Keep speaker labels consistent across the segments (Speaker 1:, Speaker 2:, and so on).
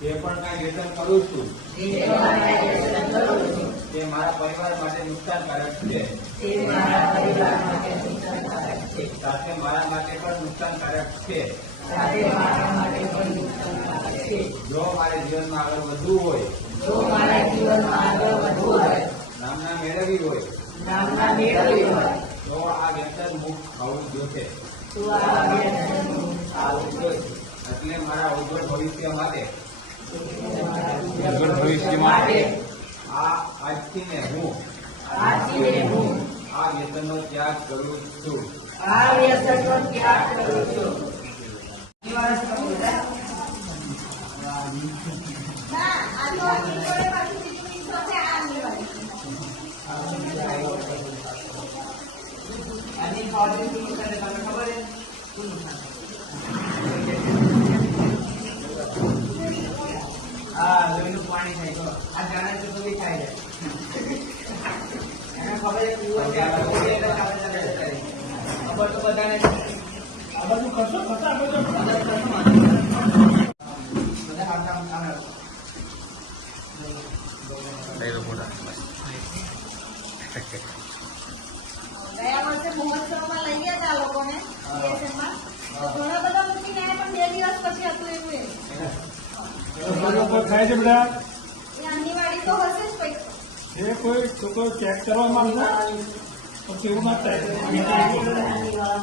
Speaker 1: જે પણ કાંઈ વેતન કરું છું
Speaker 2: વ્યસન
Speaker 1: તે મારા પરિવાર માટે નુકસાનકારક છે.
Speaker 2: તે મારા પરિવાર માટે
Speaker 1: સાથે મારા માટે પણ નુકસાનકારક છે.
Speaker 2: મારા માટે પણ નુકસાનકારક છે.
Speaker 1: જો મારે જીવનમાં આગળ વધવું હોય
Speaker 2: જો મારા જીવનમાં આગળ વધવું હોય
Speaker 1: નામના મેળવવી હોય
Speaker 2: નામના મેળવવી હોય
Speaker 1: તો આ વ્યસન મુક્ત થવું જોશે.
Speaker 2: તો આ વ્યસનનું આવું જોઈએ
Speaker 1: એટલે મારા ઉજ્જવળ ભવિષ્ય માટે.
Speaker 2: ઉજ્જવળ ભવિષ્ય માટે.
Speaker 1: આ આજથી ને હું
Speaker 2: આજથી હું
Speaker 1: આ વ્યસનનો ત્યાગ કરું છું.
Speaker 2: આ વ્યસનનો ત્યાગ કરું છું.
Speaker 3: હા લોહીનું પાણી થાય તો આ જાણે તો બી થાય છે. એને ખબર. ખબર તો બધાને. આ બધું કરશો? આ બધું
Speaker 4: ગયા વર્ષે મહોત્સવમાં લઈ ગયા હતા આ લોકોને સ્ટેશનમાં. તો ઘણા બધા મૂકીને આવ્યા પણ બે દિવસ પછી હતું એવું એ.
Speaker 5: થાય છે બેટા
Speaker 4: એ
Speaker 5: કોઈ છોકરો ચેક કરવા માંગતો પછી એવું ના થાય
Speaker 4: શું થાય છે? આ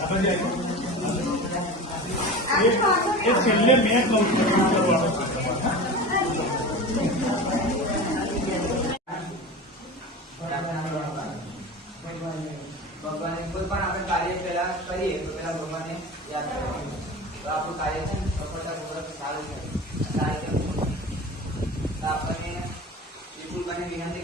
Speaker 5: આપણે જાય.
Speaker 4: આ તો વાંધો
Speaker 5: એ છેલ્લે મેં કહું છું.
Speaker 3: ભગવાનને કોઈ પણ આપણે કાર્ય પહેલા કરીએ તો પહેલા ભગવાનને યાદ તો આપણું કાર્ય છે સફળતાપૂર્વક સારું છે. તો આપણને વિપુલભાઈને વિનંતી